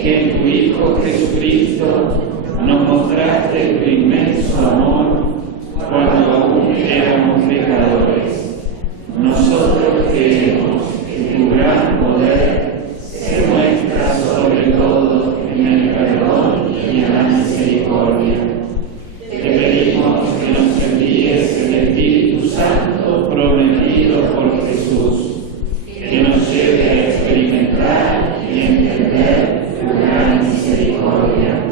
que en tu Hijo Jesucristo nos mostraste tu inmenso amor cuando aún éramos pecadores. Nosotros queremos que tu gran poder se muestra sobre todo en el perdón y en la misericordia. Te pedimos que nos envíes el Espíritu Santo prometido por Jesús, que nos lleve a experimentar y entender tu gran misericordia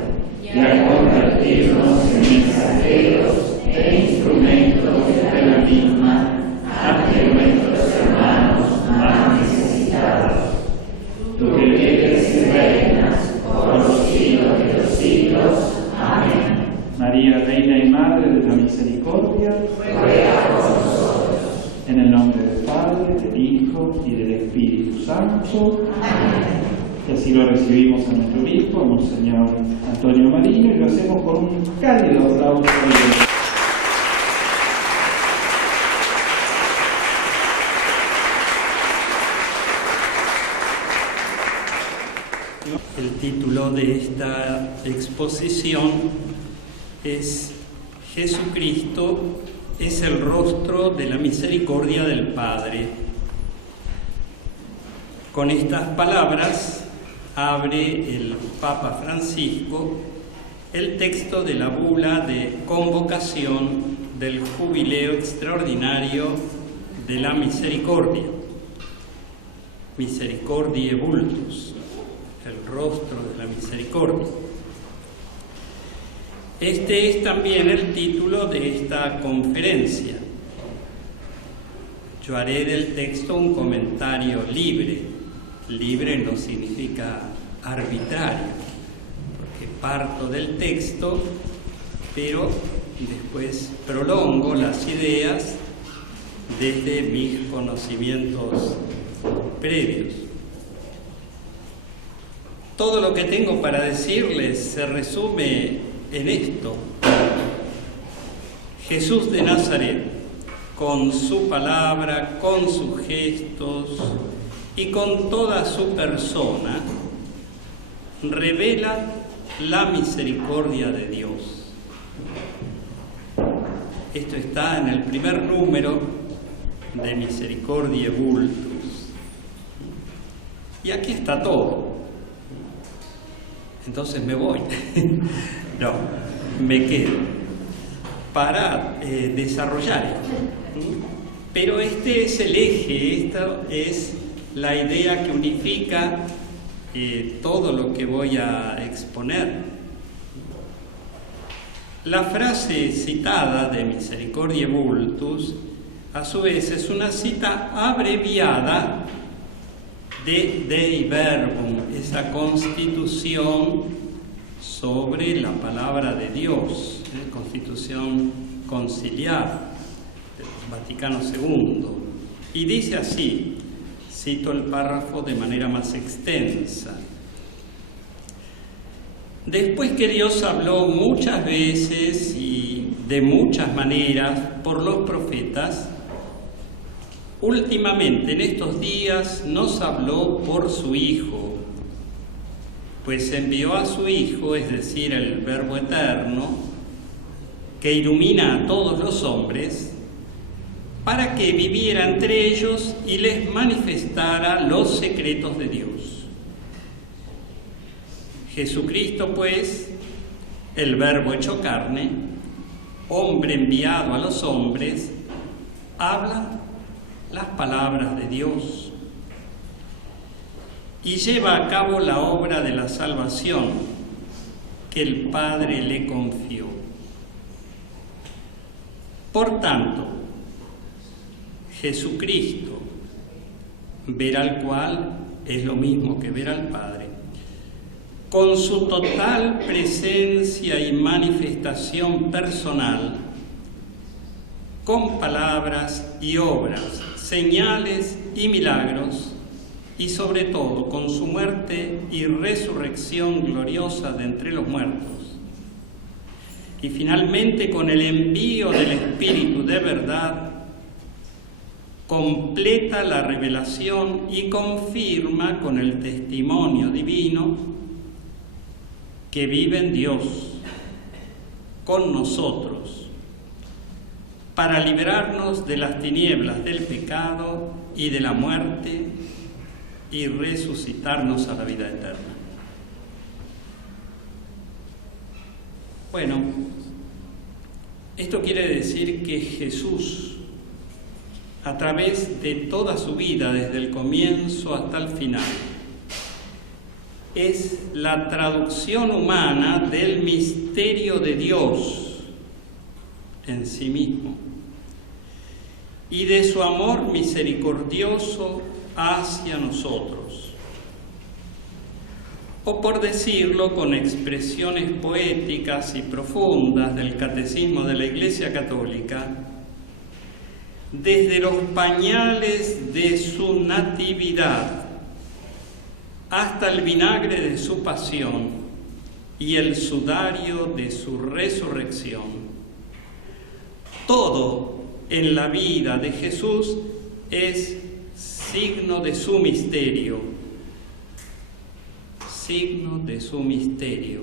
y a convertirnos en mensajeros e instrumentos de la misma ante nuestros hermanos más necesitados. Tú que vives y reinas por los siglos de los siglos. Amén. María, Reina y Madre de la Misericordia, ruega por nosotros. En el nombre del Padre, del Hijo y del Espíritu Santo. Amén. Y así lo recibimos a nuestro obispo, a Monseñor Antonio Marino, y lo hacemos con un cálido aplauso. El título de esta exposición es Jesucristo es el rostro de la misericordia del Padre. Con estas palabras abre el Papa Francisco el texto de la bula de convocación del Jubileo Extraordinario de la Misericordia. Misericordiae Vultus, el rostro de la misericordia. Este es también el título de esta conferencia. Yo haré del texto un comentario libre. Libre no significa arbitrario, porque parto del texto, pero después prolongo las ideas desde mis conocimientos previos. Todo lo que tengo para decirles se resume en esto. Jesús de Nazaret, con su palabra, con sus gestos y con toda su persona, revela la misericordia de Dios. Esto está en el primer número de Misericordiae Vultus. Y aquí está todo. Entonces me voy. No, me quedo para desarrollar esto. Pero este es el eje, esta es la idea que unifica todo lo que voy a exponer. La frase citada de Misericordiae Vultus, a su vez, es una cita abreviada de Dei Verbum, esa constitución sobre la palabra de Dios, constitución conciliar del Vaticano II. Y dice así, cito el párrafo de manera más extensa. Después que Dios habló muchas veces y de muchas maneras por los profetas, últimamente en estos días nos habló por su Hijo, pues envió a su Hijo, es decir, el Verbo Eterno, que ilumina a todos los hombres, para que viviera entre ellos y les manifestara los secretos de Dios. Jesucristo, pues, el Verbo hecho carne, hombre enviado a los hombres, habla las palabras de Dios y lleva a cabo la obra de la salvación que el Padre le confió. Por tanto, Jesucristo, ver al cual es lo mismo que ver al Padre, con su total presencia y manifestación personal, con palabras y obras, señales y milagros, y sobre todo con su muerte y resurrección gloriosa de entre los muertos, y finalmente con el envío del Espíritu de verdad, completa la revelación y confirma con el testimonio divino que vive en Dios, con nosotros, para librarnos de las tinieblas del pecado y de la muerte y resucitarnos a la vida eterna. Bueno, esto quiere decir que Jesús, a través de toda su vida, desde el comienzo hasta el final, es la traducción humana del misterio de Dios en sí mismo y de su amor misericordioso hacia nosotros. O por decirlo con expresiones poéticas y profundas del Catecismo de la Iglesia Católica, desde los pañales de su natividad hasta el vinagre de su pasión y el sudario de su resurrección, todo en la vida de Jesús es signo de su misterio, signo de su misterio.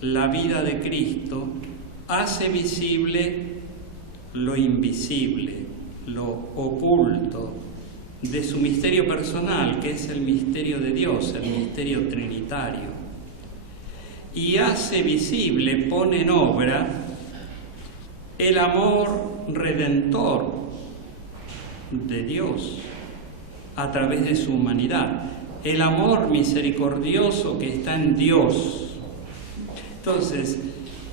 La vida de Cristo hace visible lo invisible, lo oculto de su misterio personal, que es el misterio de Dios, el misterio trinitario. Y hace visible, pone en obra el amor redentor de Dios a través de su humanidad, el amor misericordioso que está en Dios. Entonces,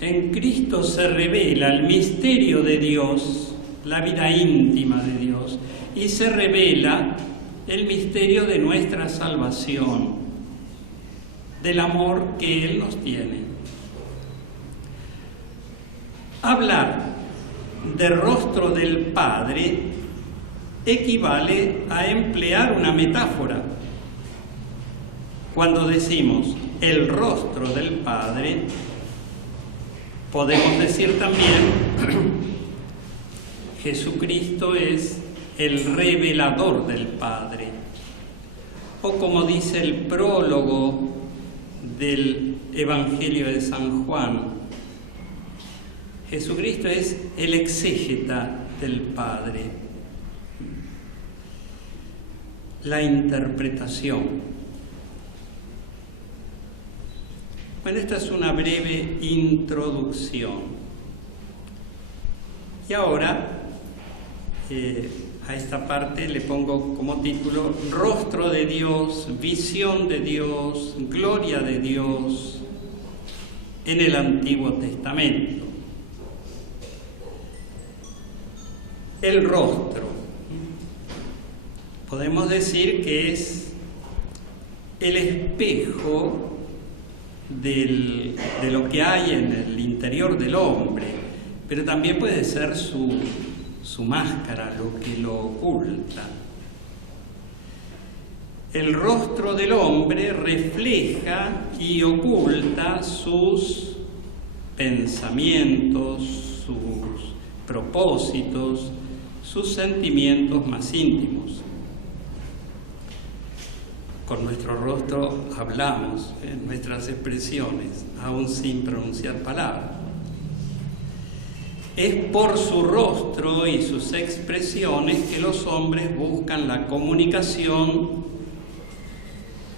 en Cristo se revela el misterio de Dios, la vida íntima de Dios, y se revela el misterio de nuestra salvación, del amor que Él nos tiene. Hablar de rostro del Padre equivale a emplear una metáfora. Cuando decimos el rostro del Padre, podemos decir también Jesucristo es el revelador del Padre, o como dice el prólogo del Evangelio de San Juan, Jesucristo es el exégeta del Padre, la interpretación. Bueno, esta es una breve introducción. Y ahora a esta parte le pongo como título Rostro de Dios, visión de Dios, gloria de Dios en el Antiguo Testamento. El rostro, podemos decir que es el espejo de lo que hay en el interior del hombre, pero también puede ser su máscara, lo que lo oculta. El rostro del hombre refleja y oculta sus pensamientos, sus propósitos, sus sentimientos más íntimos. Con nuestro rostro hablamos, nuestras expresiones, aún sin pronunciar palabras. Es por su rostro y sus expresiones que los hombres buscan la comunicación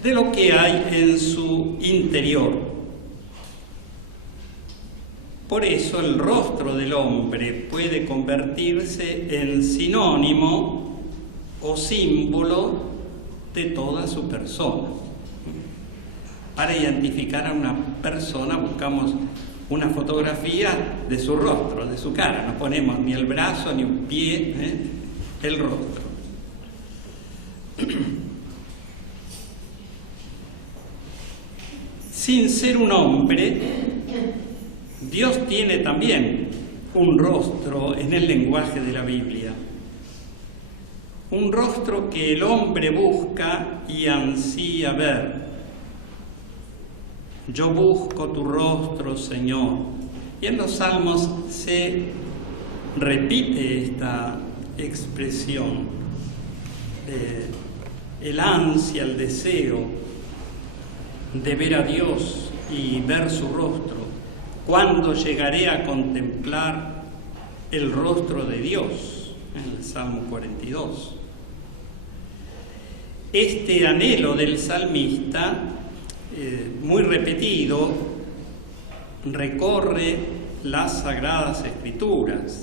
de lo que hay en su interior. Por eso el rostro del hombre puede convertirse en sinónimo o símbolo de toda su persona. Para identificar a una persona buscamos una fotografía de su rostro, de su cara. No ponemos ni el brazo ni un pie, el rostro. Sin ser un hombre, Dios tiene también un rostro en el lenguaje de la Biblia. Un rostro que el hombre busca y ansía ver. Yo busco tu rostro, Señor. Y en los Salmos se repite esta expresión. El ansia, el deseo de ver a Dios y ver su rostro? ¿Cuándo llegaré a contemplar el rostro de Dios? En el Salmo 42. Este anhelo del salmista, muy repetido, recorre las Sagradas Escrituras.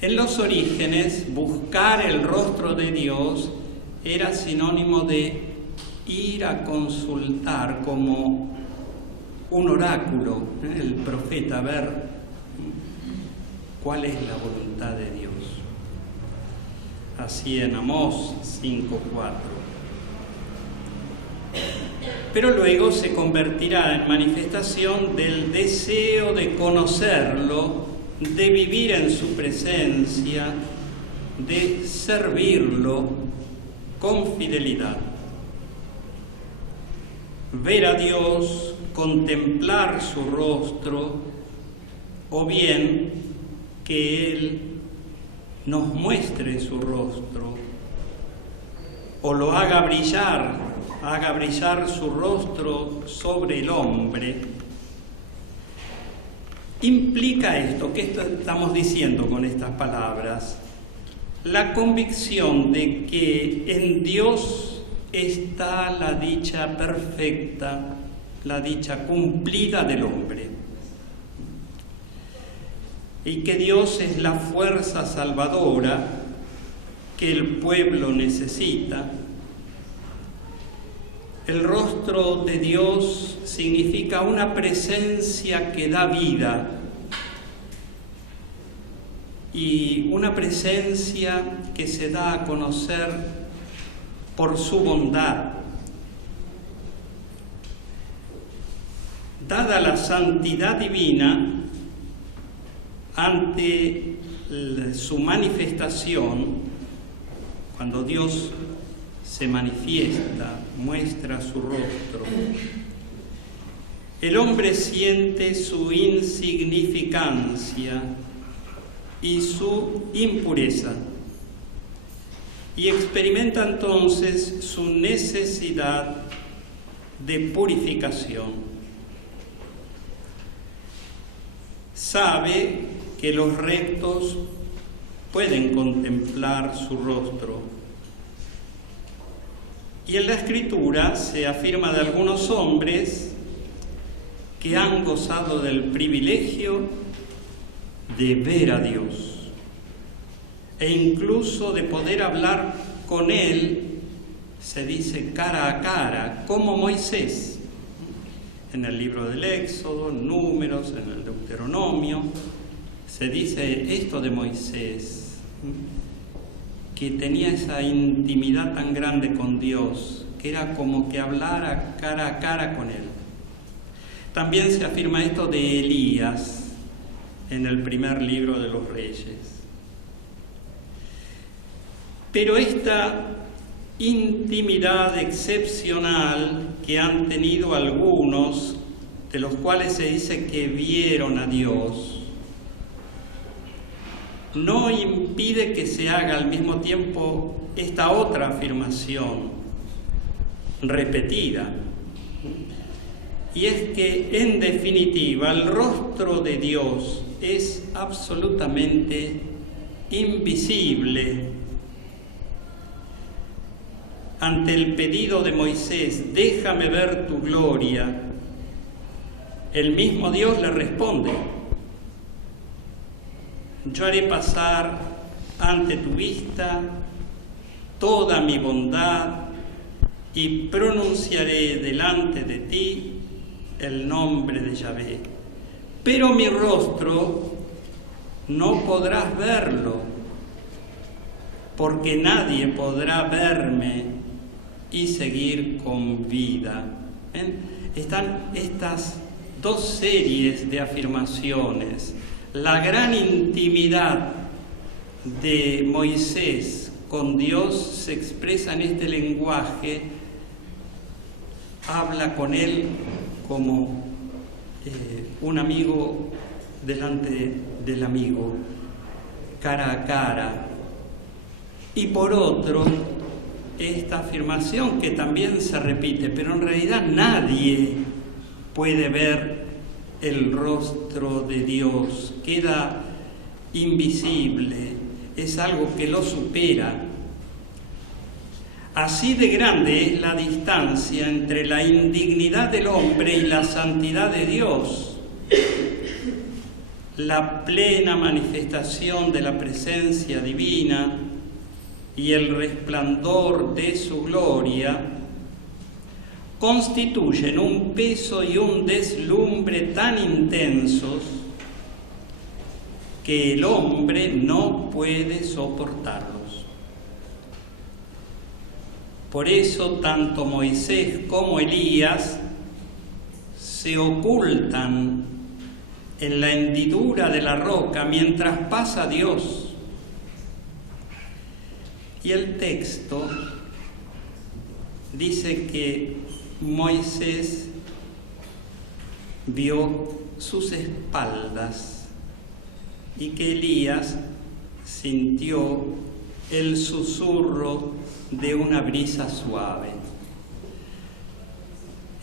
En los orígenes, buscar el rostro de Dios era sinónimo de ir a consultar como un oráculo, el profeta, a ver cuál es la voluntad de Dios. Así en Amós 5:4. Pero luego se convertirá en manifestación del deseo de conocerlo, de vivir en su presencia, de servirlo con fidelidad. Ver a Dios, contemplar su rostro, o bien que Él nos muestre su rostro, o lo haga brillar su rostro sobre el hombre. Implica esto, ¿qué estamos diciendo con estas palabras? La convicción de que en Dios está la dicha perfecta, la dicha cumplida del hombre, y que Dios es la fuerza salvadora que el pueblo necesita. El rostro de Dios significa una presencia que da vida, y una presencia que se da a conocer por su bondad. Dada la santidad divina, ante su manifestación, cuando Dios se manifiesta, muestra su rostro, el hombre siente su insignificancia y su impureza, y experimenta entonces su necesidad de purificación. Sabe que los rectos pueden contemplar su rostro. Y en la Escritura se afirma de algunos hombres que han gozado del privilegio de ver a Dios e incluso de poder hablar con Él, se dice cara a cara, como Moisés. En el libro del Éxodo, Números, en el Deuteronomio, se dice esto de Moisés, que tenía esa intimidad tan grande con Dios, que era como que hablara cara a cara con Él. También se afirma esto de Elías en el primer libro de los Reyes. Pero esta intimidad excepcional que han tenido algunos, de los cuales se dice que vieron a Dios, no impide que se haga al mismo tiempo esta otra afirmación repetida, y es que en definitiva el rostro de Dios es absolutamente invisible. Ante el pedido de Moisés, déjame ver tu gloria, el mismo Dios le responde, yo haré pasar ante tu vista toda mi bondad y pronunciaré delante de ti el nombre de Yahvé. Pero mi rostro no podrás verlo, porque nadie podrá verme y seguir con vida. Están estas dos series de afirmaciones. La gran intimidad de Moisés con Dios se expresa en este lenguaje, habla con él como un amigo delante del amigo, cara a cara. Y por otro, esta afirmación que también se repite, pero en realidad nadie puede ver el rostro de Dios, queda invisible, es algo que lo supera. Así de grande es la distancia entre la indignidad del hombre y la santidad de Dios. La plena manifestación de la presencia divina y el resplandor de su gloria constituyen un peso y un deslumbre tan intensos que el hombre no puede soportarlos. Por eso tanto Moisés como Elías se ocultan en la hendidura de la roca mientras pasa Dios. Y el texto dice que Moisés vio sus espaldas y que Elías sintió el susurro de una brisa suave.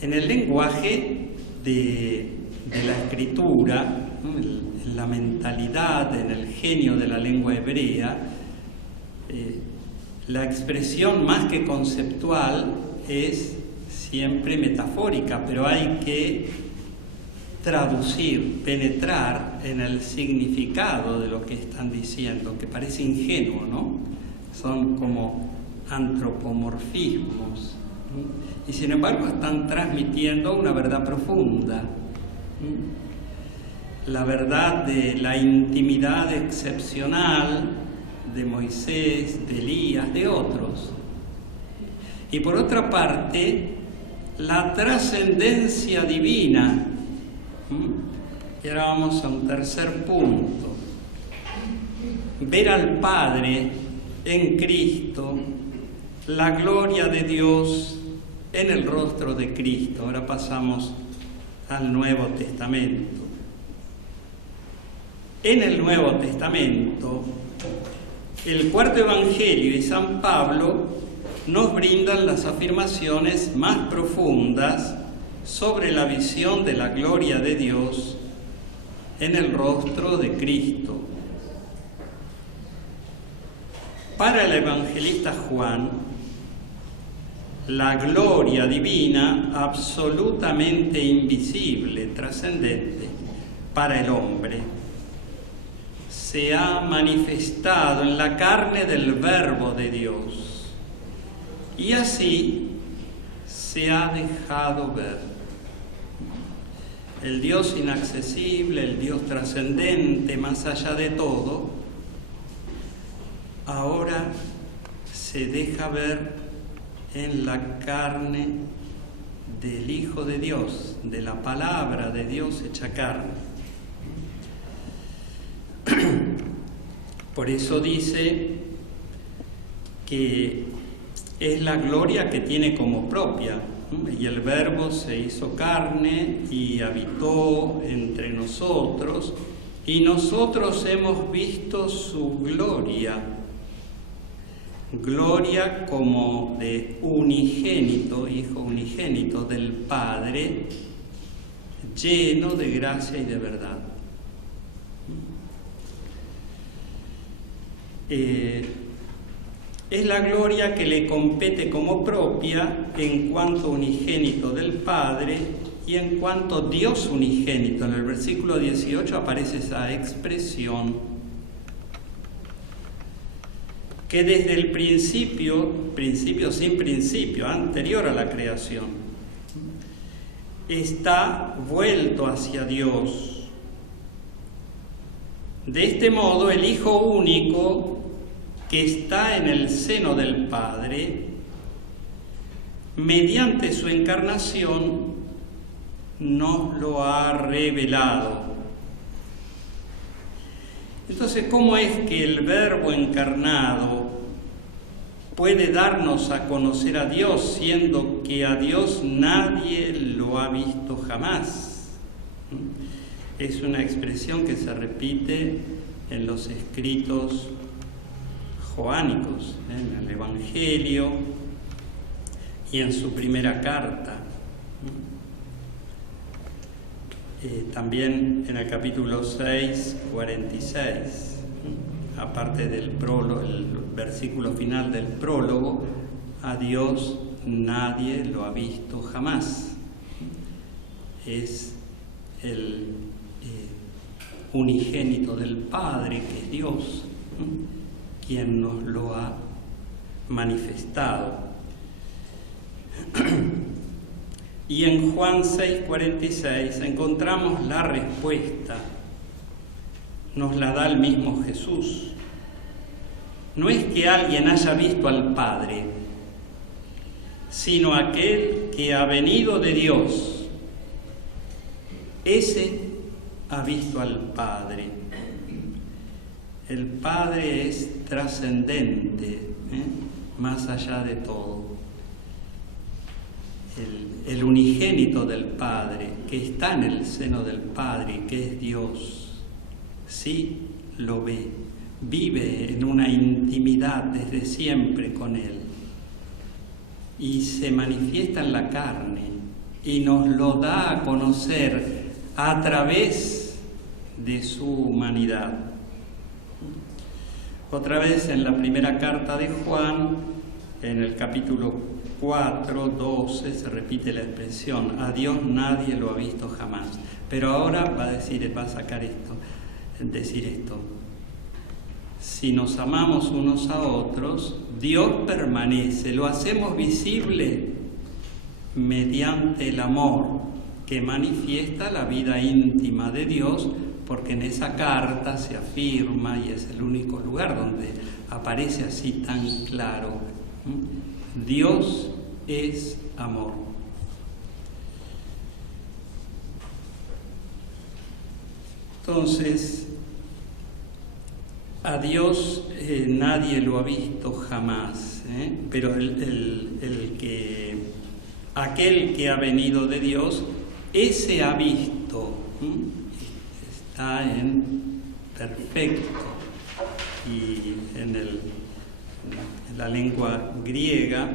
En el lenguaje de la escritura, en la mentalidad, en el genio de la lengua hebrea, la expresión más que conceptual es siempre metafórica, pero hay que traducir, penetrar en el significado de lo que están diciendo, que parece ingenuo, ¿no? Son como antropomorfismos, y sin embargo están transmitiendo una verdad profunda, la verdad de la intimidad excepcional de Moisés, de Elías, de otros, y por otra parte la trascendencia divina. Y ahora vamos a un tercer punto: ver al Padre en Cristo, la gloria de Dios en el rostro de Cristo. Ahora pasamos al Nuevo Testamento. En el Nuevo Testamento, el cuarto Evangelio y San Pablo nos brindan las afirmaciones más profundas sobre la visión de la gloria de Dios en el rostro de Cristo. Para el evangelista Juan, la gloria divina, absolutamente invisible, trascendente para el hombre, se ha manifestado en la carne del Verbo de Dios y así se ha dejado ver. El Dios inaccesible, el Dios trascendente, más allá de todo, ahora se deja ver en la carne del Hijo de Dios, de la palabra de Dios hecha carne. Por eso dice que es la gloria que tiene como propia, ¿no? Y el Verbo se hizo carne y habitó entre nosotros, y nosotros hemos visto su gloria. Gloria como de unigénito, Hijo unigénito del Padre, lleno de gracia y de verdad. Es la gloria que le compete como propia en cuanto unigénito del Padre y en cuanto Dios unigénito. En el versículo 18 aparece esa expresión que desde el principio sin principio, anterior a la creación, está vuelto hacia Dios. De este modo, el Hijo único que está en el seno del Padre, mediante su encarnación, nos lo ha revelado. Entonces, ¿cómo es que el Verbo encarnado puede darnos a conocer a Dios, siendo que a Dios nadie lo ha visto jamás? Es una expresión que se repite en los escritos joánicos, en el Evangelio y en su primera carta. también en el capítulo 6, 46, aparte del prólogo, el versículo final del prólogo, a Dios nadie lo ha visto jamás. Es el unigénito del Padre, que es Dios, quien nos lo ha manifestado. Y en Juan 6:46 encontramos la respuesta, nos la da el mismo Jesús. No es que alguien haya visto al Padre, sino aquel que ha venido de Dios. Ese ha visto al Padre. El Padre es trascendente, más allá de todo. El unigénito del Padre, que está en el seno del Padre, que es Dios, sí lo ve, vive en una intimidad desde siempre con Él y se manifiesta en la carne y nos lo da a conocer a través de su humanidad. Otra vez en la primera carta de Juan, en el capítulo 4, 12, se repite la expresión: a Dios nadie lo ha visto jamás. Pero ahora va a sacar esto, decir esto: si nos amamos unos a otros, Dios permanece, lo hacemos visible mediante el amor que manifiesta la vida íntima de Dios, porque en esa carta se afirma, y es el único lugar donde aparece así tan claro: Dios es amor. Entonces, a Dios nadie lo ha visto jamás, pero aquel que ha venido de Dios, ese ha visto, está en perfecto. Y en la lengua griega,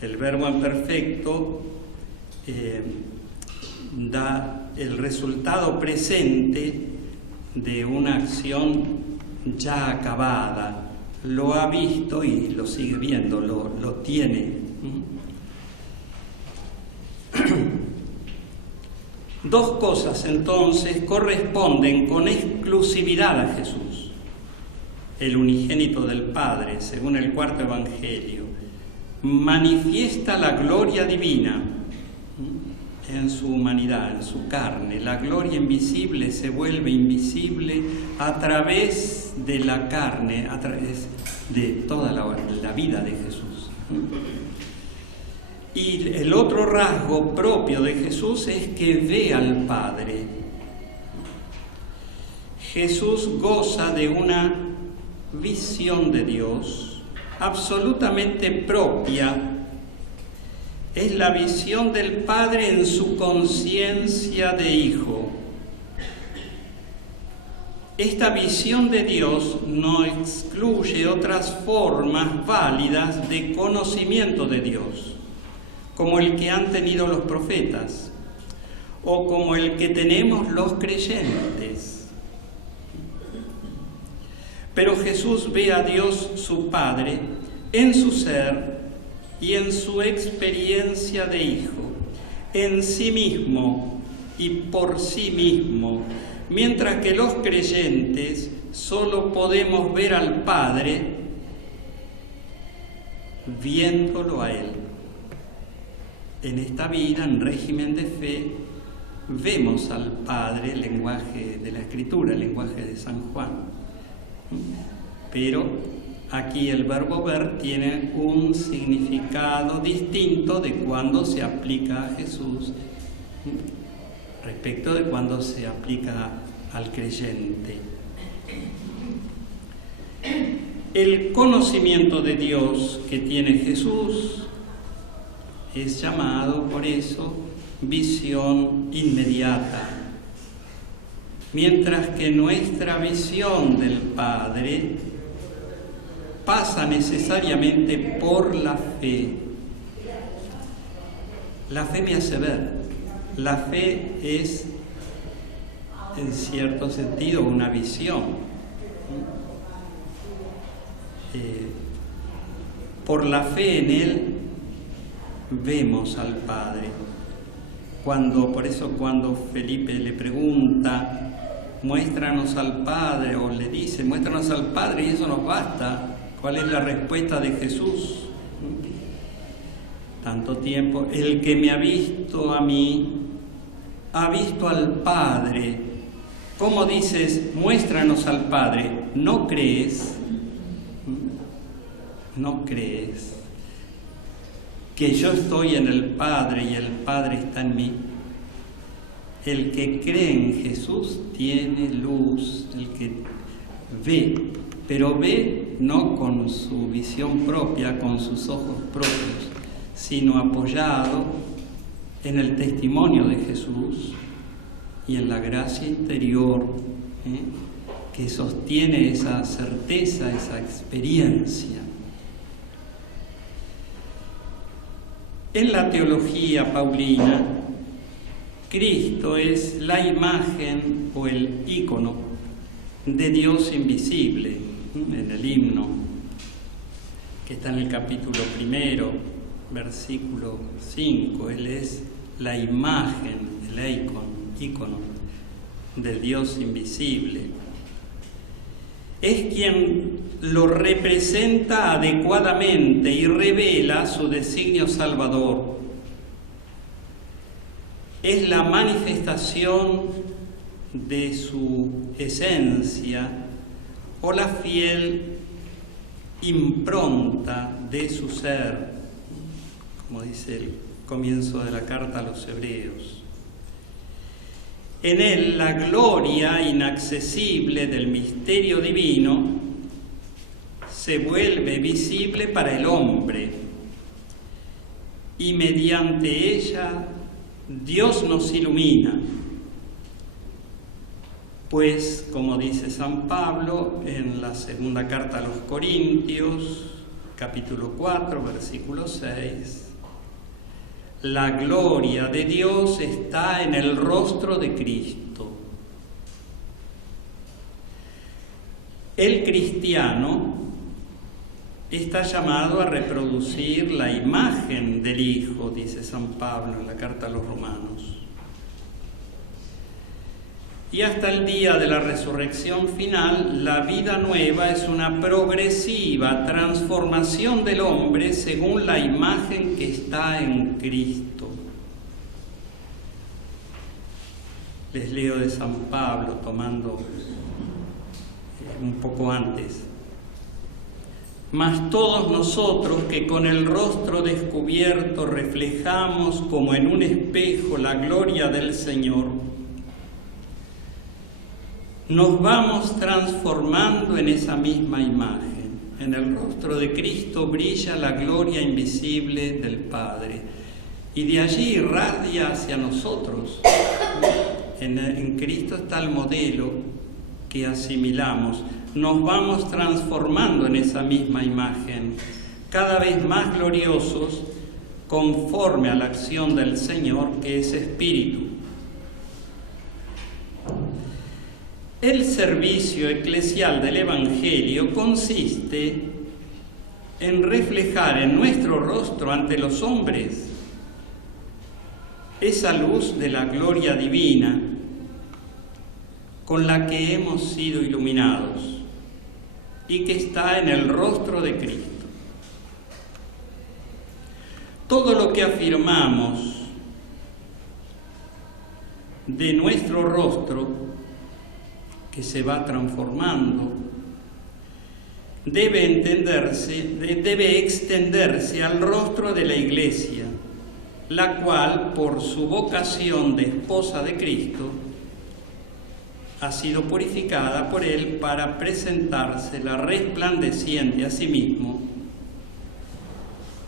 el verbo imperfecto da el resultado presente de una acción ya acabada. Lo ha visto y lo sigue viendo, lo tiene. Dos cosas entonces corresponden con exclusividad a Jesús: el unigénito del Padre, según el cuarto Evangelio, manifiesta la gloria divina en su humanidad, en su carne. La gloria invisible se vuelve invisible a través de la carne, a través de toda la vida de Jesús. Y el otro rasgo propio de Jesús es que ve al Padre. Jesús goza de una visión de Dios absolutamente propia. Es la visión del Padre en su conciencia de Hijo. Esta visión de Dios no excluye otras formas válidas de conocimiento de Dios, como el que han tenido los profetas, o como el que tenemos los creyentes. Pero Jesús ve a Dios su Padre en su ser y en su experiencia de Hijo, en sí mismo y por sí mismo, mientras que los creyentes solo podemos ver al Padre viéndolo a Él. En esta vida, en régimen de fe, vemos al Padre, el lenguaje de la Escritura, el lenguaje de San Juan. Pero aquí el verbo ver tiene un significado distinto de cuando se aplica a Jesús respecto de cuando se aplica al creyente. El conocimiento de Dios que tiene Jesús es llamado por eso visión inmediata, mientras que nuestra visión del Padre pasa necesariamente por la fe. La fe me hace ver. La fe es en cierto sentido, una visión. Por la fe en Él vemos al Padre. Por eso cuando Felipe le pregunta, muéstranos al Padre, o le dice, muéstranos al Padre y eso nos basta, ¿cuál es la respuesta de Jesús? Tanto tiempo, el que me ha visto a mí, ha visto al Padre. ¿Cómo dices, muéstranos al Padre? ¿No crees? ¿No crees que yo estoy en el Padre y el Padre está en mí? El que cree en Jesús tiene luz, el que ve, pero ve no con su visión propia, con sus ojos propios, sino apoyado en el testimonio de Jesús y en la gracia interior que sostiene esa certeza, esa experiencia. En la teología paulina, Cristo es la imagen o el ícono de Dios invisible, en el himno, que está en el capítulo 1, versículo 5. Él es la imagen, el ícono del Dios invisible. Es quien lo representa adecuadamente y revela su designio salvador. Es la manifestación de su esencia o la fiel impronta de su ser, como dice el comienzo de la carta a los Hebreos. En él la gloria inaccesible del misterio divino se vuelve visible para el hombre y mediante ella Dios nos ilumina, pues, como dice San Pablo en la segunda carta a los Corintios, capítulo 4, versículo 6, la gloria de Dios está en el rostro de Cristo. El cristiano está llamado a reproducir la imagen del Hijo, dice San Pablo en la carta a los Romanos. Y hasta el día de la resurrección final, la vida nueva es una progresiva transformación del hombre según la imagen que está en Cristo. Les leo de San Pablo, tomando un poco antes. Mas todos nosotros que con el rostro descubierto reflejamos como en un espejo la gloria del Señor, nos vamos transformando en esa misma imagen. En el rostro de Cristo brilla la gloria invisible del Padre y de allí irradia hacia nosotros. En Cristo está el modelo que asimilamos. Nos vamos transformando en esa misma imagen, cada vez más gloriosos, conforme a la acción del Señor, que es Espíritu. El servicio eclesial del Evangelio consiste en reflejar en nuestro rostro ante los hombres esa luz de la gloria divina con la que hemos sido iluminados y que está en el rostro de Cristo. Todo lo que afirmamos de nuestro rostro, que se va transformando, debe extenderse al rostro de la Iglesia, la cual, por su vocación de esposa de Cristo, ha sido purificada por Él para presentársela resplandeciente a sí mismo,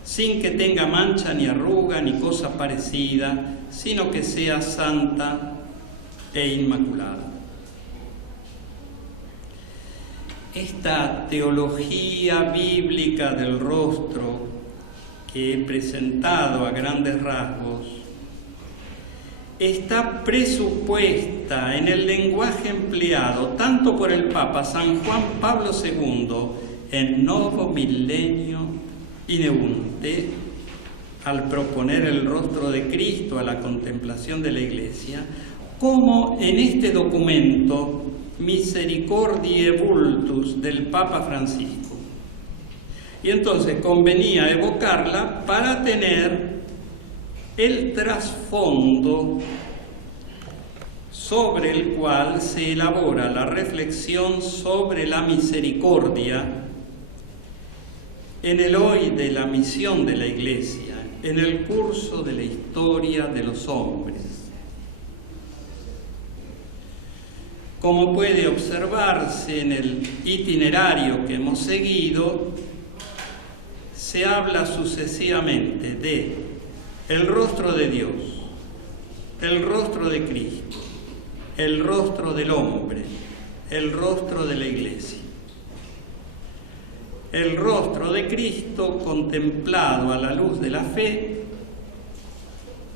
sin que tenga mancha ni arruga ni cosa parecida, sino que sea santa e inmaculada. Esta teología bíblica del rostro que he presentado a grandes rasgos está presupuesta en el lenguaje empleado tanto por el Papa San Juan Pablo II en Novo Millennio Ineunte, al proponer el rostro de Cristo a la contemplación de la Iglesia, como en este documento Misericordiae Vultus del Papa Francisco. Y entonces convenía evocarla para tener el trasfondo sobre el cual se elabora la reflexión sobre la misericordia en el hoy de la misión de la Iglesia, en el curso de la historia de los hombres. Como puede observarse en el itinerario que hemos seguido, se habla sucesivamente de el rostro de Dios, el rostro de Cristo, el rostro del hombre, el rostro de la Iglesia. El rostro de Cristo, contemplado a la luz de la fe,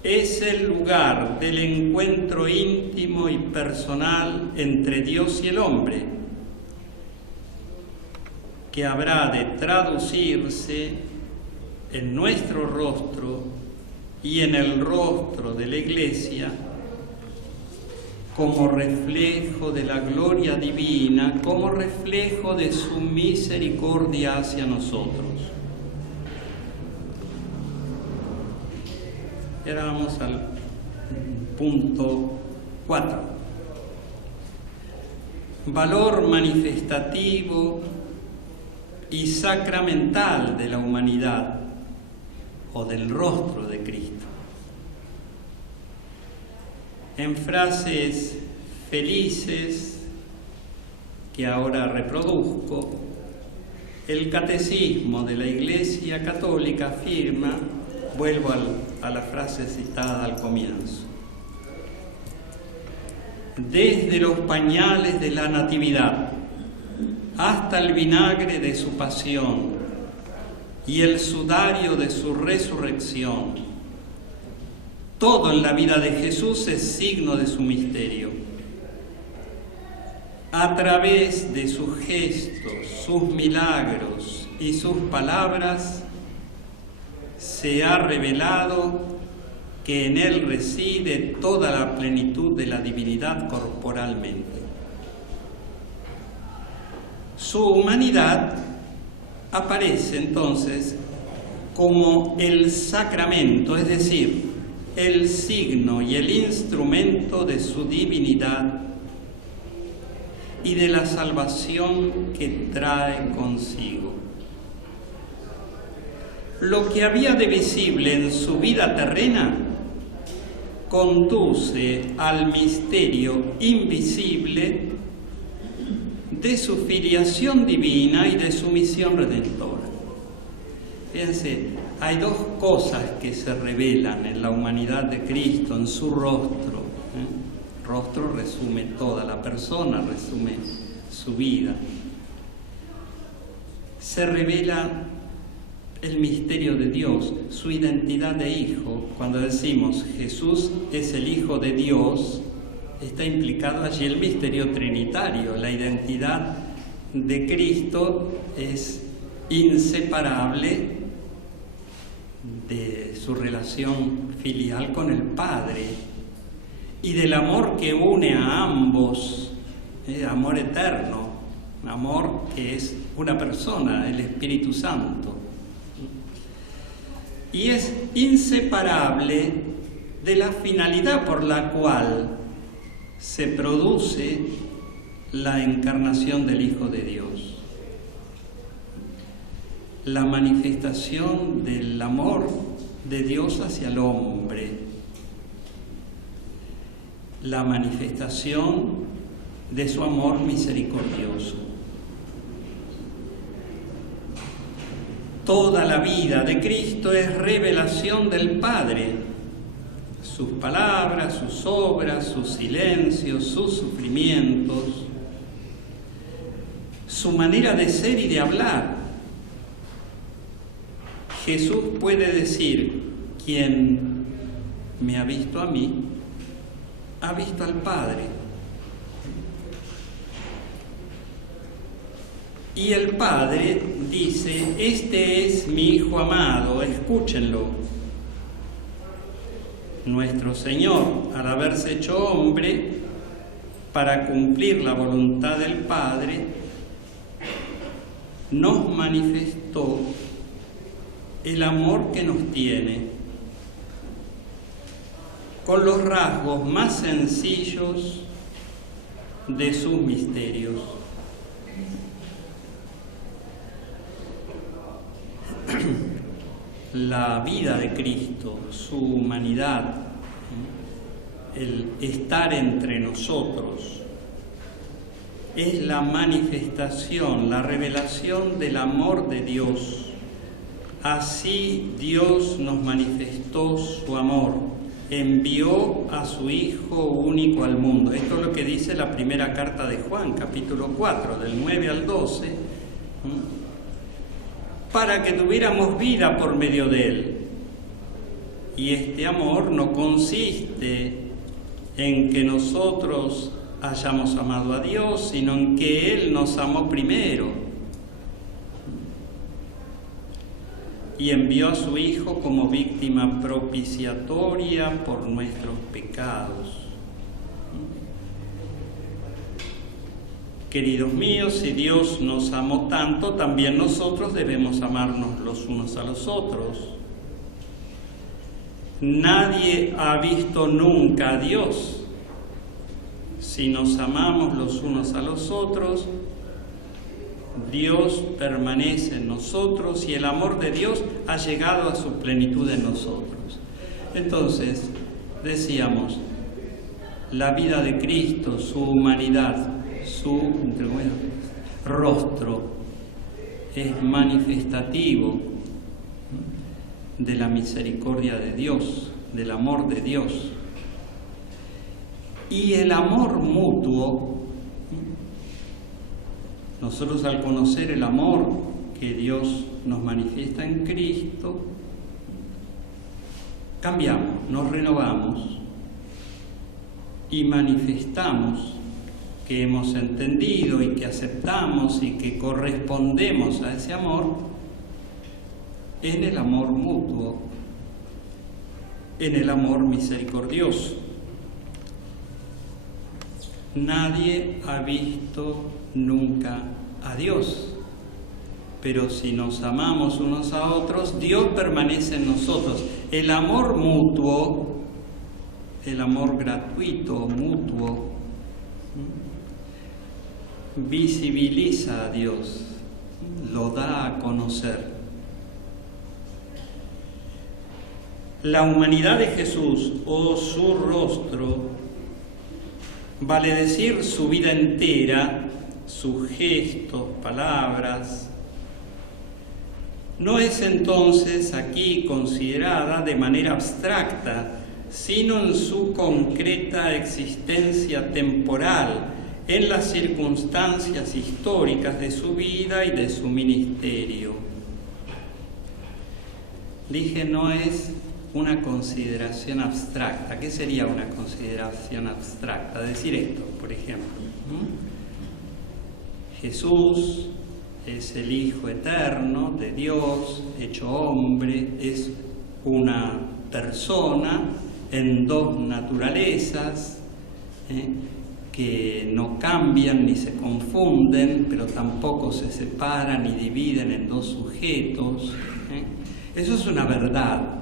es el lugar del encuentro íntimo y personal entre Dios y el hombre, que habrá de traducirse en nuestro rostro y en el rostro de la Iglesia como reflejo de la gloria divina, como reflejo de su misericordia hacia nosotros. Y ahora vamos al punto 4. Valor manifestativo y sacramental de la humanidad o del rostro de Cristo. En frases felices que ahora reproduzco, el Catecismo de la Iglesia Católica afirma, vuelvo a la frase citada al comienzo: desde los pañales de la Natividad hasta el vinagre de su pasión y el sudario de su resurrección, todo en la vida de Jesús es signo de su misterio. A través de sus gestos, sus milagros y sus palabras, se ha revelado que en Él reside toda la plenitud de la divinidad corporalmente. Su humanidad aparece entonces como el sacramento, es decir, el signo y el instrumento de su divinidad y de la salvación que trae consigo. Lo que había de visible en su vida terrena conduce al misterio invisible de su filiación divina y de su misión redentora. Fíjense, hay dos cosas que se revelan en la humanidad de Cristo, en su rostro. Rostro resume toda la persona, resume su vida. Se revela el misterio de Dios, su identidad de hijo. Cuando decimos Jesús es el Hijo de Dios, está implicado allí el misterio trinitario. La identidad de Cristo es inseparable de su relación filial con el Padre y del amor que une a ambos, amor eterno, amor que es una persona, el Espíritu Santo. Y es inseparable de la finalidad por la cual se produce la encarnación del Hijo de Dios. La manifestación del amor de Dios hacia el hombre, la manifestación de su amor misericordioso. Toda la vida de Cristo es revelación del Padre. Sus palabras, sus obras, sus silencios, sus sufrimientos, su manera de ser y de hablar. Jesús puede decir: quien me ha visto a mí, ha visto al Padre. Y el Padre dice: este es mi Hijo amado, escúchenlo. Nuestro Señor, al haberse hecho hombre, para cumplir la voluntad del Padre, nos manifestó el amor que nos tiene, con los rasgos más sencillos de sus misterios. La vida de Cristo, su humanidad, el estar entre nosotros, es la manifestación, la revelación del amor de Dios. Así Dios nos manifestó su amor, envió a su Hijo único al mundo. Esto es lo que dice la primera carta de Juan, capítulo 4, del 9 al 12, para que tuviéramos vida por medio de Él. Y este amor no consiste en que nosotros hayamos amado a Dios, sino en que Él nos amó primero y envió a su Hijo como víctima propiciatoria por nuestros pecados. Queridos míos, si Dios nos amó tanto, también nosotros debemos amarnos los unos a los otros. Nadie ha visto nunca a Dios. Si nos amamos los unos a los otros, Dios permanece en nosotros y el amor de Dios ha llegado a su plenitud en nosotros. Entonces, decíamos, la vida de Cristo, su humanidad, su rostro es manifestativo de la misericordia de Dios, del amor de Dios. Y el amor mutuo, nosotros al conocer el amor que Dios nos manifiesta en Cristo, cambiamos, nos renovamos y manifestamos que hemos entendido y que aceptamos y que correspondemos a ese amor en el amor mutuo, en el amor misericordioso. Nadie ha visto nunca a Dios, pero si nos amamos unos a otros, Dios permanece en nosotros. El amor mutuo, el amor gratuito, mutuo, visibiliza a Dios, lo da a conocer. La humanidad de Jesús, o su rostro, vale decir su vida entera, sus gestos, palabras, no es entonces aquí considerada de manera abstracta, sino en su concreta existencia temporal, en las circunstancias históricas de su vida y de su ministerio. Dije, no es una consideración abstracta. ¿Qué sería una consideración abstracta? Decir esto, por ejemplo. Jesús es el Hijo eterno de Dios, hecho hombre, es una persona en dos naturalezas, que no cambian ni se confunden, pero tampoco se separan ni dividen en dos sujetos. Eso es una verdad.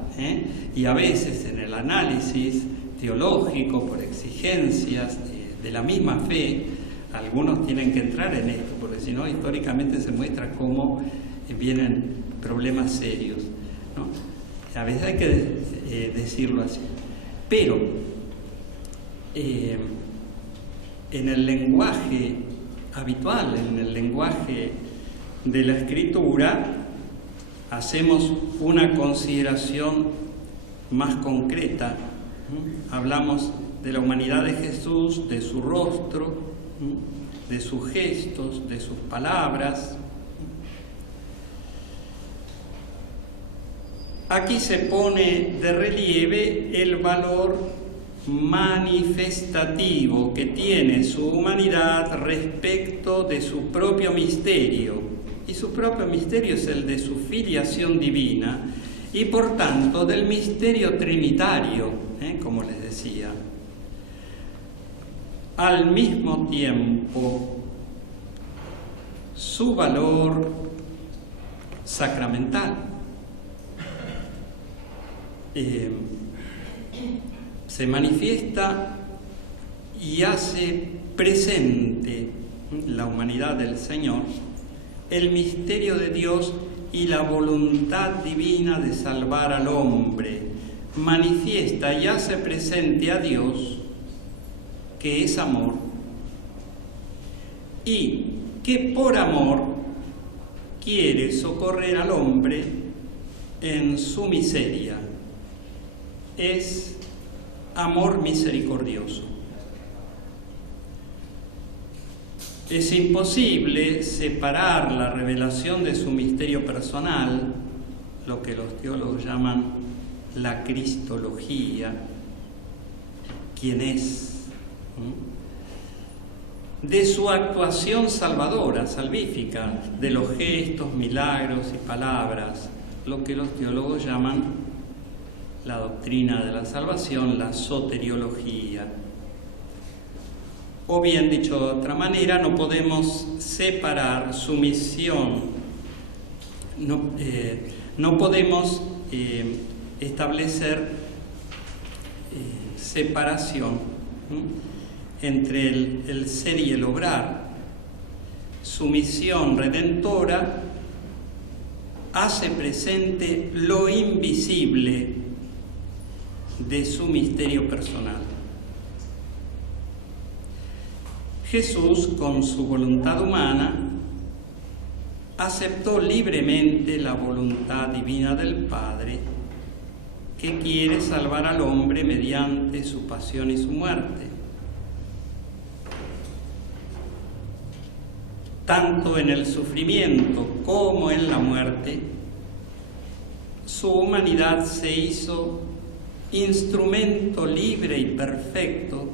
Y a veces en el análisis teológico, por exigencias de la misma fe, algunos tienen que entrar en esto, porque si no, históricamente se muestra cómo vienen problemas serios, ¿no? A veces hay que decirlo así. Pero en el lenguaje habitual, en el lenguaje de la Escritura, hacemos una consideración más concreta. Hablamos de la humanidad de Jesús, de su rostro, de sus gestos, de sus palabras. Aquí se pone de relieve el valor manifestativo que tiene su humanidad respecto de su propio misterio. Y su propio misterio es el de su filiación divina y por tanto del misterio trinitario, como les decía. Al mismo tiempo, su valor sacramental. Se manifiesta y hace presente la humanidad del Señor, el misterio de Dios y la voluntad divina de salvar al hombre. Manifiesta y hace presente a Dios, que es amor, y que por amor quiere socorrer al hombre en su miseria. Es amor misericordioso. Es imposible separar la revelación de su misterio personal, lo que los teólogos llaman la cristología, quién es, de su actuación salvadora, salvífica, de los gestos, milagros y palabras, lo que los teólogos llaman la doctrina de la salvación, la soteriología. O bien, dicho de otra manera, no podemos separar su misión, no podemos establecer separación entre el ser y el obrar. Su misión redentora hace presente lo invisible de su misterio personal. Jesús, con su voluntad humana, aceptó libremente la voluntad divina del Padre, que quiere salvar al hombre mediante su pasión y su muerte. Tanto en el sufrimiento como en la muerte, su humanidad se hizo instrumento libre y perfecto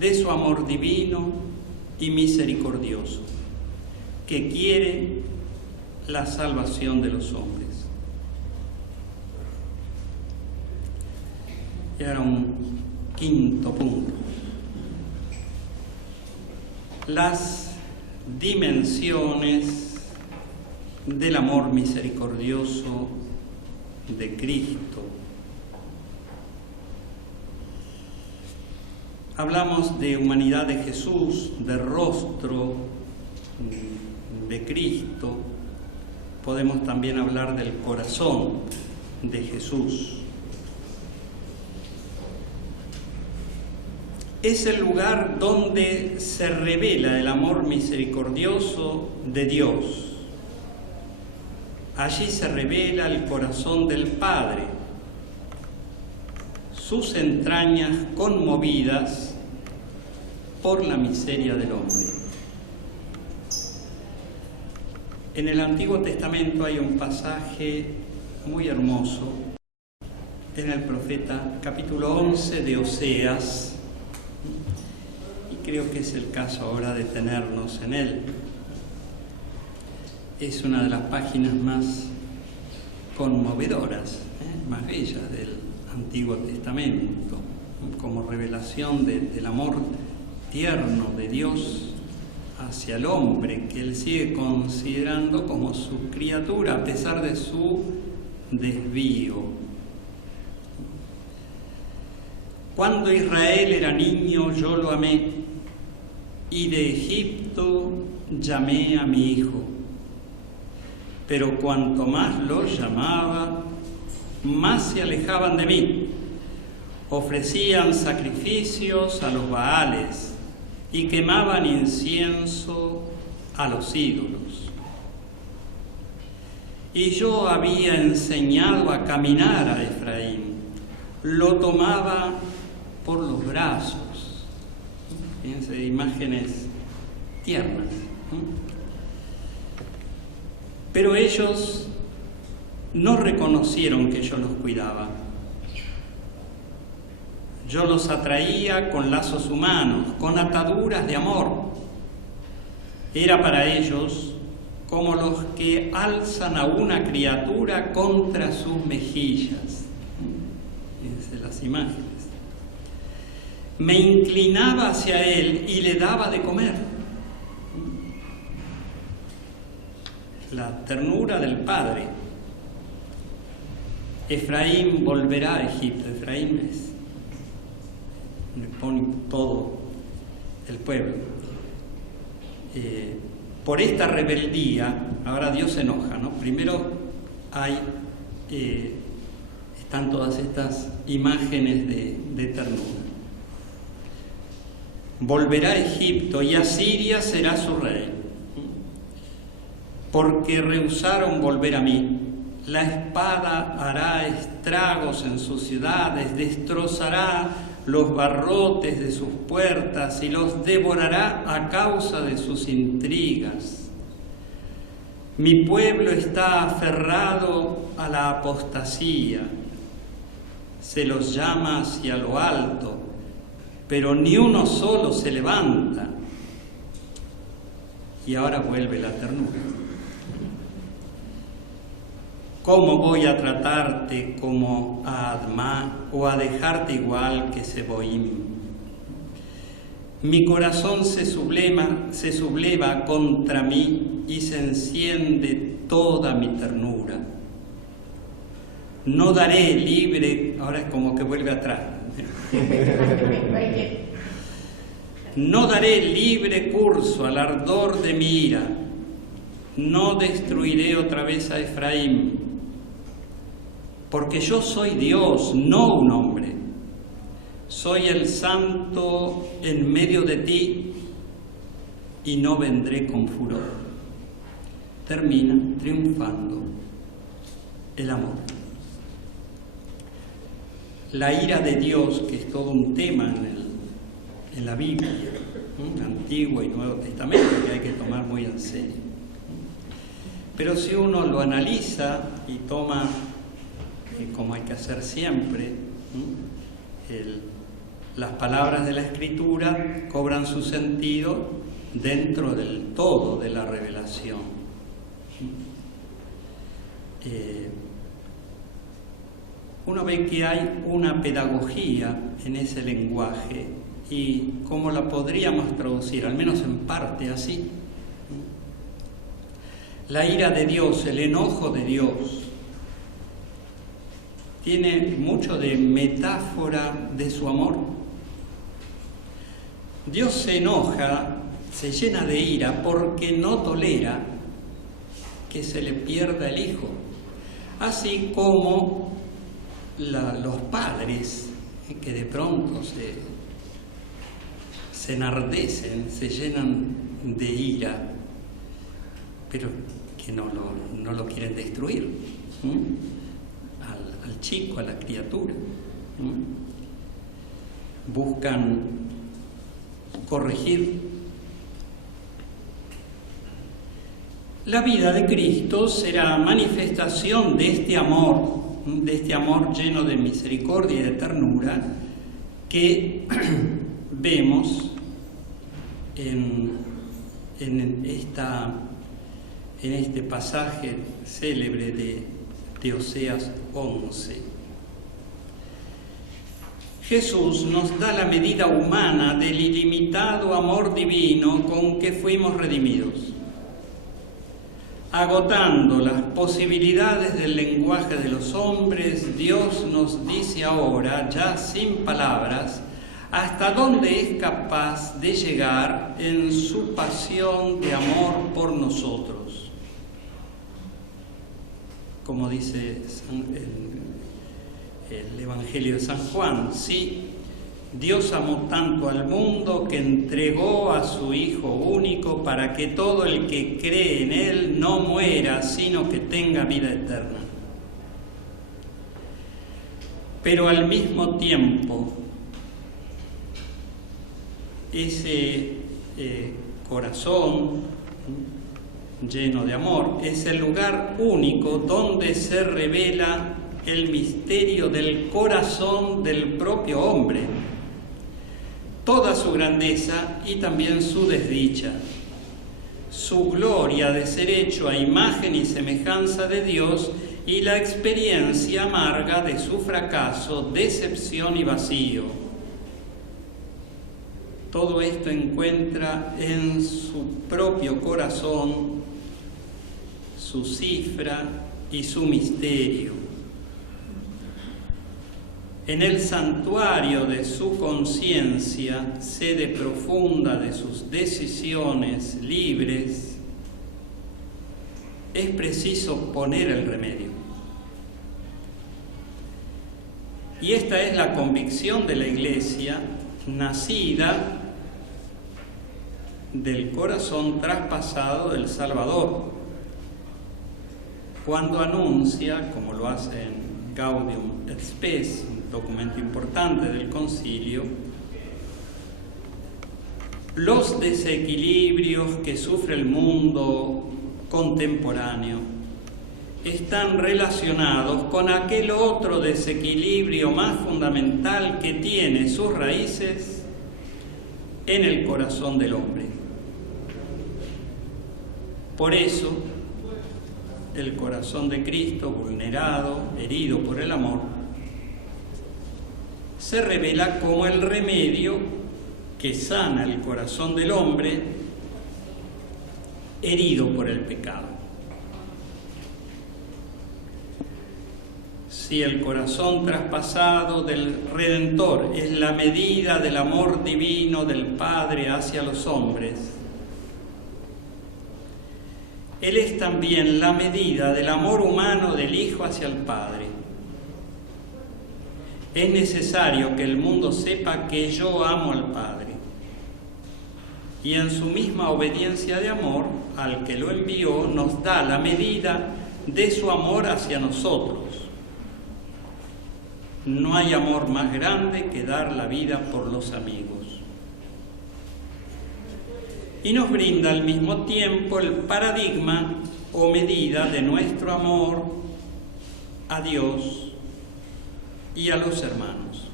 de su amor divino y misericordioso, que quiere la salvación de los hombres. Y ahora un quinto punto. Las dimensiones del amor misericordioso de Cristo. Hablamos de humanidad de Jesús, de rostro de Cristo. Podemos también hablar del corazón de Jesús. Es el lugar donde se revela el amor misericordioso de Dios. Allí se revela el corazón del Padre, sus entrañas conmovidas por la miseria del hombre. En el Antiguo Testamento hay un pasaje muy hermoso en el profeta capítulo 11 de Oseas, y creo que es el caso ahora de detenernos en él. Es una de las páginas más conmovedoras, más bellas del Antiguo Testamento, como revelación del amor tierno de Dios hacia el hombre, que Él sigue considerando como su criatura a pesar de su desvío. Cuando Israel era niño, yo lo amé, y de Egipto llamé a mi hijo. Pero cuanto más los llamaba, más se alejaban de mí. Ofrecían sacrificios a los Baales y quemaban incienso a los ídolos. Y yo había enseñado a caminar a Efraín, lo tomaba por los brazos. Fíjense, imágenes tiernas. Pero ellos no reconocieron que yo los cuidaba. Yo los atraía con lazos humanos, con ataduras de amor. Era para ellos como los que alzan a una criatura contra sus mejillas. Fíjense las imágenes. Me inclinaba hacia él y le daba de comer. La ternura del padre. Efraín volverá a Egipto. Efraín es, le pone todo el pueblo. Por esta rebeldía, ahora Dios se enoja, ¿no? Primero están todas estas imágenes de ternura. Volverá a Egipto y Asiria será su rey, porque rehusaron volver a mí. La espada hará estragos en sus ciudades, destrozará los barrotes de sus puertas y los devorará a causa de sus intrigas. Mi pueblo está aferrado a la apostasía, se los llama hacia lo alto, pero ni uno solo se levanta. Y ahora vuelve la ternura. ¿Cómo voy a tratarte como a Admá o a dejarte igual que Seboim? Mi corazón se subleva contra mí y se enciende toda mi ternura. No daré libre, ahora es como que vuelve atrás. No daré libre curso al ardor de mi ira. No destruiré otra vez a Efraín. Porque yo soy Dios, no un hombre. Soy el santo en medio de ti y no vendré con furor. Termina triunfando el amor. La ira de Dios, que es todo un tema en la Biblia, Antiguo y Nuevo Testamento, que hay que tomar muy en serio. Pero si uno lo analiza y toma, como hay que hacer siempre, las palabras de la Escritura cobran su sentido dentro del todo de la revelación. Uno ve que hay una pedagogía en ese lenguaje y cómo la podríamos traducir, al menos en parte así. La ira de Dios, el enojo de Dios, tiene mucho de metáfora de su amor. Dios se enoja, se llena de ira porque no tolera que se le pierda el hijo. Así como los padres que de pronto se enardecen, se llenan de ira, pero que no lo quieren destruir. Al chico, a la criatura. Buscan corregir. La vida de Cristo será manifestación de este amor lleno de misericordia y de ternura que vemos en este pasaje célebre de Oseas 11. Jesús nos da la medida humana del ilimitado amor divino con que fuimos redimidos. Agotando las posibilidades del lenguaje de los hombres, Dios nos dice ahora, ya sin palabras, hasta dónde es capaz de llegar en su pasión de amor por nosotros. Como dice el Evangelio de San Juan, sí, Dios amó tanto al mundo que entregó a su Hijo único para que todo el que cree en Él no muera, sino que tenga vida eterna. Pero al mismo tiempo, ese corazón lleno de amor es el lugar único donde se revela el misterio del corazón del propio hombre, toda su grandeza y también su desdicha, su gloria de ser hecho a imagen y semejanza de Dios y la experiencia amarga de su fracaso, decepción y vacío. Todo esto encuentra en su propio corazón su cifra y su misterio. En el santuario de su conciencia, sede profunda de sus decisiones libres, es preciso poner el remedio. Y esta es la convicción de la Iglesia, nacida del corazón traspasado del Salvador, cuando anuncia, como lo hace en Gaudium et Spes, un documento importante del concilio, los desequilibrios que sufre el mundo contemporáneo están relacionados con aquel otro desequilibrio más fundamental que tiene sus raíces en el corazón del hombre. Por eso, el corazón de Cristo, vulnerado, herido por el amor, se revela como el remedio que sana el corazón del hombre herido por el pecado. Si el corazón traspasado del Redentor es la medida del amor divino del Padre hacia los hombres, Él es también la medida del amor humano del Hijo hacia el Padre. Es necesario que el mundo sepa que yo amo al Padre, y en su misma obediencia de amor al que lo envió nos da la medida de su amor hacia nosotros. No hay amor más grande que dar la vida por los amigos. Y nos brinda al mismo tiempo el paradigma o medida de nuestro amor a Dios y a los hermanos.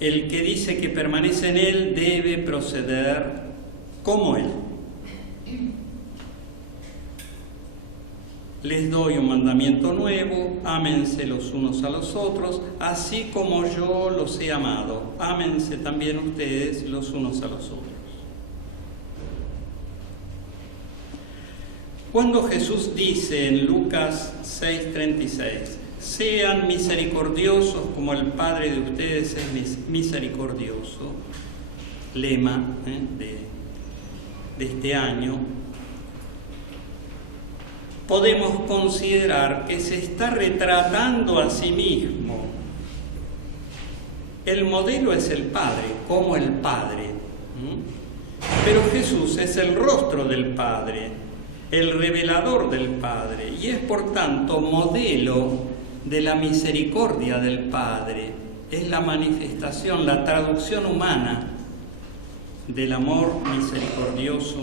El que dice que permanece en Él debe proceder como Él. Les doy un mandamiento nuevo: ámense los unos a los otros, así como yo los he amado. Ámense también ustedes los unos a los otros. Cuando Jesús dice en Lucas 6:36, sean misericordiosos como el Padre de ustedes es misericordioso, lema de este año, podemos considerar que se está retratando a sí mismo. El modelo es el Padre, como el Padre. Pero Jesús es el rostro del Padre, el revelador del Padre, y es por tanto modelo de la misericordia del Padre. Es la manifestación, la traducción humana del amor misericordioso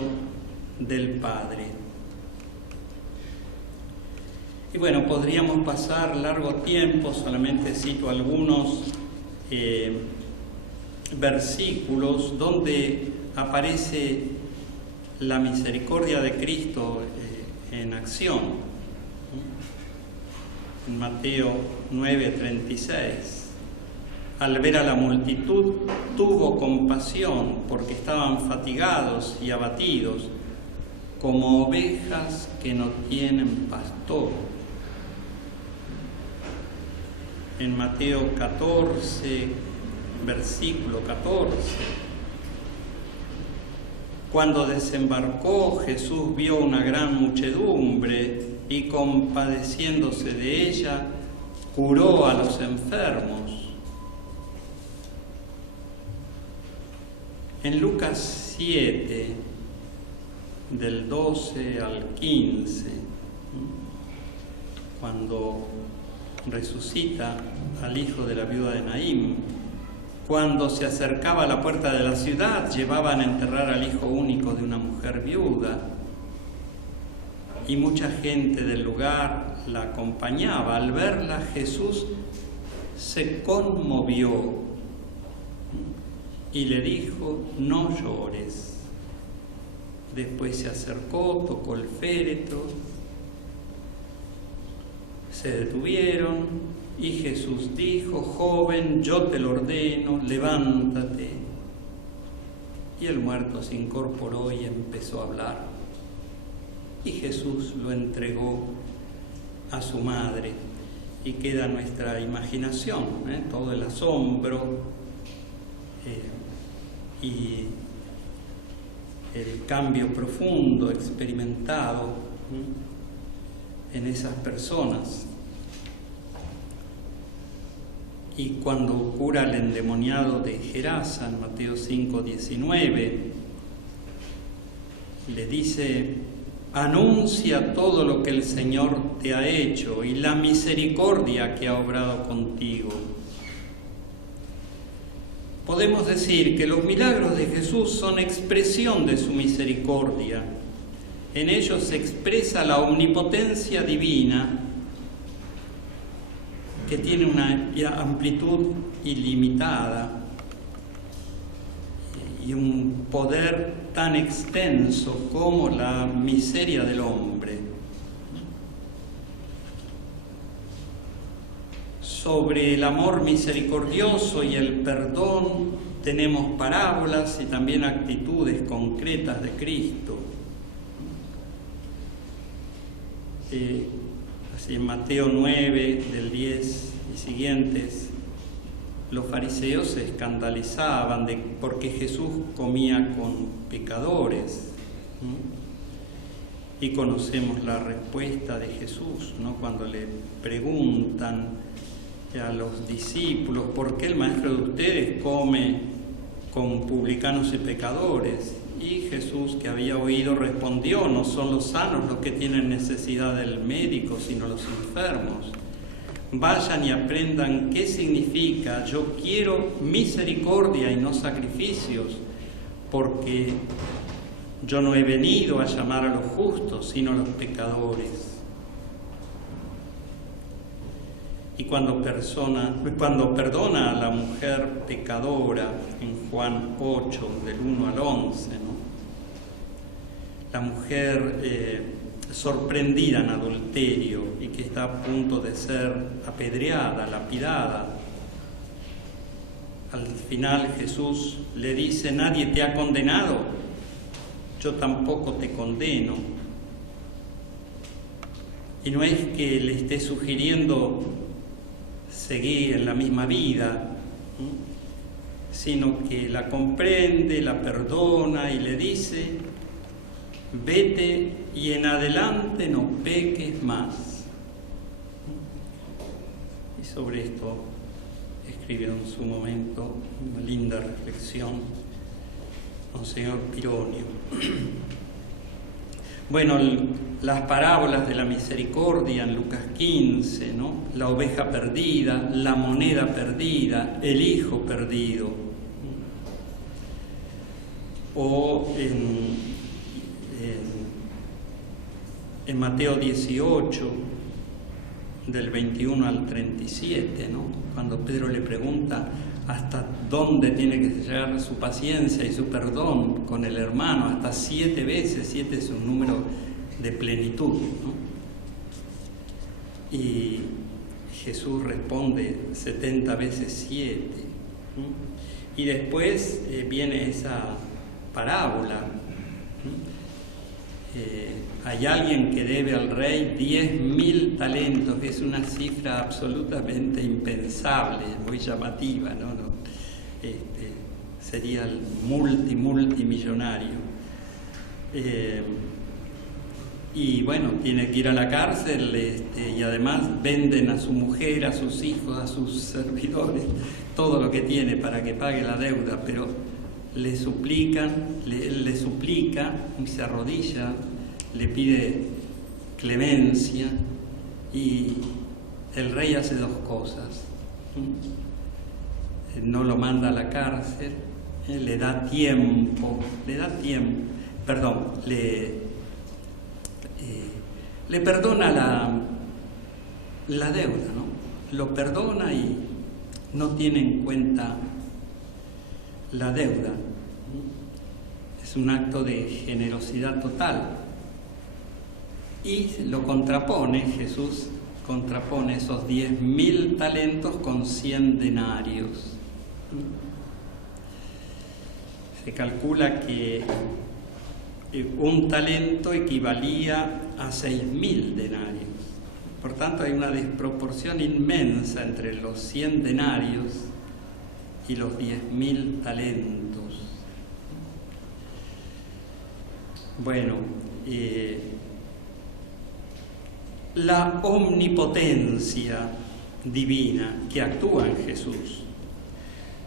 del Padre. Y bueno, podríamos pasar largo tiempo, solamente cito algunos versículos donde aparece la misericordia de Cristo en acción. En Mateo 9:36, al ver a la multitud, tuvo compasión porque estaban fatigados y abatidos, como ovejas que no tienen pastor. En Mateo 14, versículo 14, cuando desembarcó, Jesús vio una gran muchedumbre y compadeciéndose de ella, curó a los enfermos. En Lucas 7, del 12 al 15, cuando resucita al hijo de la viuda de Naín, cuando se acercaba a la puerta de la ciudad, llevaban a enterrar al hijo único de una mujer viuda, y mucha gente del lugar la acompañaba, al verla Jesús se conmovió y le dijo: no llores. Después se acercó, tocó el féretro, se detuvieron y Jesús dijo: joven, yo te lo ordeno, levántate. Y el muerto se incorporó y empezó a hablar. Y Jesús lo entregó a su madre. Y queda nuestra imaginación, todo el asombro y el cambio profundo experimentado en esas personas. Y cuando cura al endemoniado de Gerasa, en Mateo 5:19, le dice: anuncia todo lo que el Señor te ha hecho y la misericordia que ha obrado contigo. Podemos decir que los milagros de Jesús son expresión de su misericordia. En ellos se expresa la omnipotencia divina, que tiene una amplitud ilimitada y un poder tan extenso como la miseria del hombre. Sobre el amor misericordioso y el perdón tenemos parábolas y también actitudes concretas de Cristo. Así en Mateo 9, del 10 y siguientes, los fariseos se escandalizaban porque Jesús comía con pecadores. Y conocemos la respuesta de Jesús, ¿no? Cuando le preguntan a los discípulos: ¿por qué el maestro de ustedes come con publicanos y pecadores? Y Jesús, que había oído, respondió: no son los sanos los que tienen necesidad del médico, sino los enfermos. Vayan y aprendan qué significa: yo quiero misericordia y no sacrificios, porque yo no he venido a llamar a los justos, sino a los pecadores. Y cuando perdona a la mujer pecadora, en Juan 8, del 1 al 11, ¿no? La mujer sorprendida en adulterio y que está a punto de ser apedreada, lapidada, al final Jesús le dice: nadie te ha condenado, yo tampoco te condeno. Y no es que le esté sugiriendo seguir en la misma vida, sino que la comprende, la perdona y le dice: vete y en adelante no peques más. Y sobre esto escribió en su momento una linda reflexión Monseñor Pironio. Bueno, las parábolas de la misericordia en Lucas 15, ¿no? La oveja perdida, la moneda perdida, el hijo perdido. O en Mateo 18, del 21 al 37, ¿no? Cuando Pedro le pregunta hasta dónde tiene que llegar su paciencia y su perdón con el hermano, hasta 7 veces, 7 es un número de plenitud, ¿no? Y Jesús responde 70 veces 7, ¿no? Y después viene esa parábola, ¿no? Hay alguien que debe al rey 10.000 talentos, que es una cifra absolutamente impensable, muy llamativa, ¿no? Sería el multimillonario. Y bueno, tiene que ir a la cárcel, y además venden a su mujer, a sus hijos, a sus servidores, todo lo que tiene para que pague la deuda, pero le suplica y se arrodilla, le pide clemencia, y el rey hace 2 cosas. No lo manda a la cárcel, le perdona la deuda, ¿no? Lo perdona y no tiene en cuenta la deuda. Es un acto de generosidad total. Y lo contrapone, Jesús contrapone esos 10.000 talentos con 100 denarios. Se calcula que un talento equivalía a 6.000 denarios. Por tanto, hay una desproporción inmensa entre los 100 denarios y los 10.000 talentos. Bueno, la omnipotencia divina que actúa en Jesús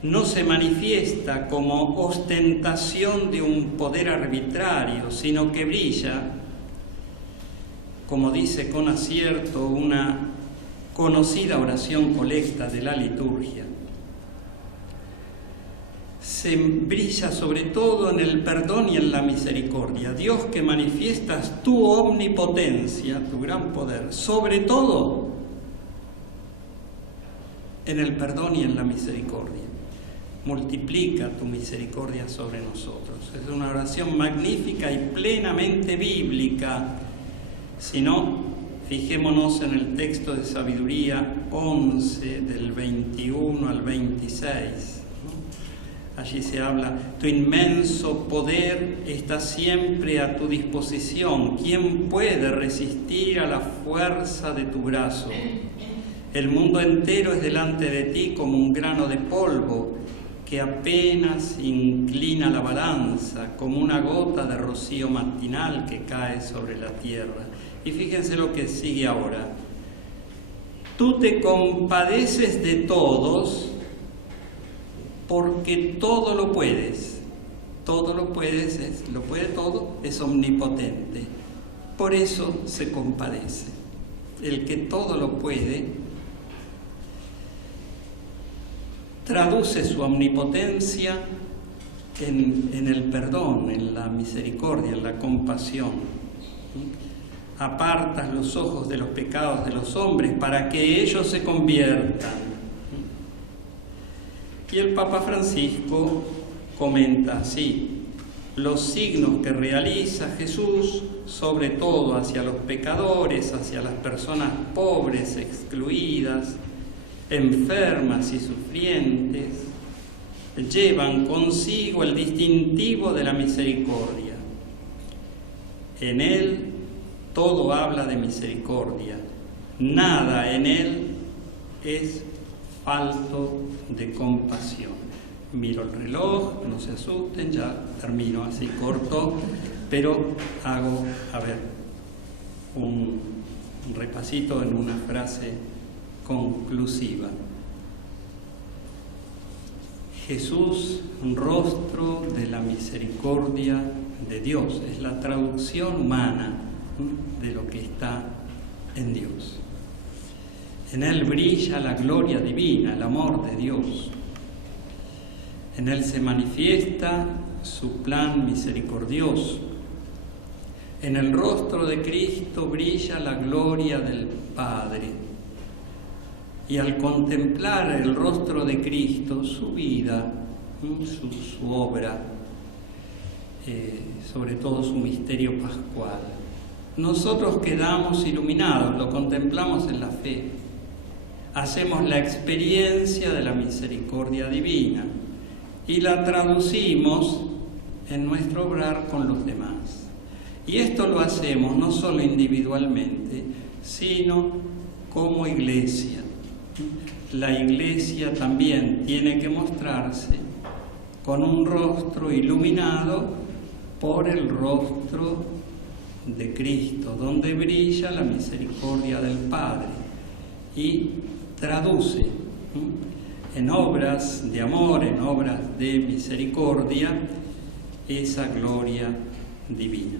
no se manifiesta como ostentación de un poder arbitrario, sino que brilla, como dice con acierto una conocida oración colecta de la liturgia. Se brilla sobre todo en el perdón y en la misericordia. Dios, que manifiestas tu omnipotencia, tu gran poder, sobre todo en el perdón y en la misericordia. Multiplica tu misericordia sobre nosotros. Es una oración magnífica y plenamente bíblica. Si no, fijémonos en el texto de Sabiduría 11, del 21 al 26. Allí se habla: tu inmenso poder está siempre a tu disposición. ¿Quién puede resistir a la fuerza de tu brazo? El mundo entero es delante de ti como un grano de polvo que apenas inclina la balanza, como una gota de rocío matinal que cae sobre la tierra. Y fíjense lo que sigue ahora. Tú te compadeces de todos, porque todo lo puedes. Todo lo puedes, lo puede todo, es omnipotente. Por eso se compadece. El que todo lo puede traduce su omnipotencia en el perdón, en la misericordia, en la compasión. Apartas los ojos de los pecados de los hombres para que ellos se conviertan. Y el Papa Francisco comenta así: los signos que realiza Jesús, sobre todo hacia los pecadores, hacia las personas pobres, excluidas, enfermas y sufrientes, llevan consigo el distintivo de la misericordia. En él todo habla de misericordia, nada en él es falto de compasión. Miro el reloj, no se asusten, ya termino así corto, pero hago, un repasito en una frase conclusiva. Jesús, un rostro de la misericordia de Dios, es la traducción humana de lo que está en Dios. En él brilla la gloria divina, el amor de Dios. En él se manifiesta su plan misericordioso. En el rostro de Cristo brilla la gloria del Padre. Y al contemplar el rostro de Cristo, su vida, su obra, sobre todo su misterio pascual, nosotros quedamos iluminados, lo contemplamos en la fe, hacemos la experiencia de la misericordia divina y la traducimos en nuestro obrar con los demás. Y esto lo hacemos no solo individualmente, sino como iglesia. La iglesia también tiene que mostrarse con un rostro iluminado por el rostro de Cristo, donde brilla la misericordia del Padre y traduce en obras de amor, en obras de misericordia, esa gloria divina.